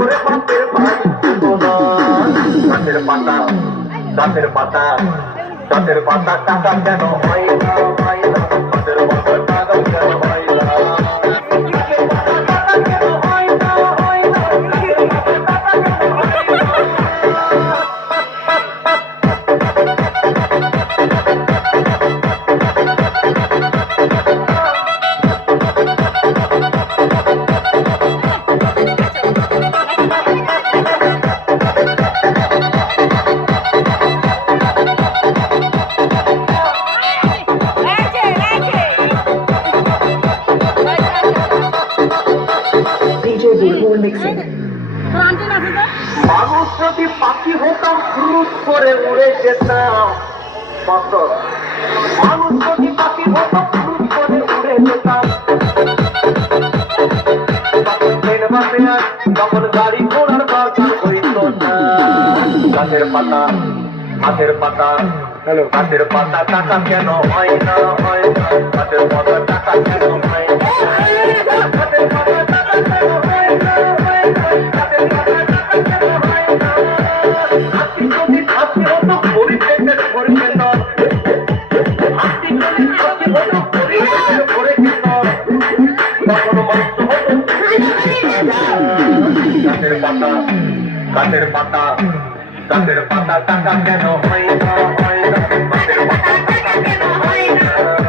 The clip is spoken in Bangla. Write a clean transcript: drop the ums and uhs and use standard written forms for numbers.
করে বাপের বাড়ি যেত না। গাছের পাতা গাছের পাতা গাছের পাতা টাকা কেন হয় না হয় না, গাছের পাতা টাকা কেন হয় না, গাছের পাতা টাকা কেন হয় না হয় না, গাছের পাতা টাকা কেন হয় না। DJ Bulbul mixing. মানুষ যদি পাখি হতাম ক্রুজ করে উড়ে যেতাম, মানুষ যদি পাখি হতাম ক্রুজ করে উড়ে যেতাম, তখন গাড়ি ঘোড়ার দরকার হইত না। গাছের পাতা গাছের পাতা গাছের পাতা টাকা কেন হয় না হয় না, গাছের পাতা টাকা কেন হয় না, গাছের পাতা টাকা কেন হয় না হয় না, গাছের পাতা টাকা কেন হয় না। হাতি যদি ফাঁসি হতো পরিবেশের ভরে যেত, হাতি যদি ফাঁসি হতো পরিবেশের ভরে যেত, তখন মস্ত হতো। গাছের পাতা গাছের পাতা গাছের পাতা টাকা কেন হয় না হয় না, গাছের পাতা টাকা কেন হয় না।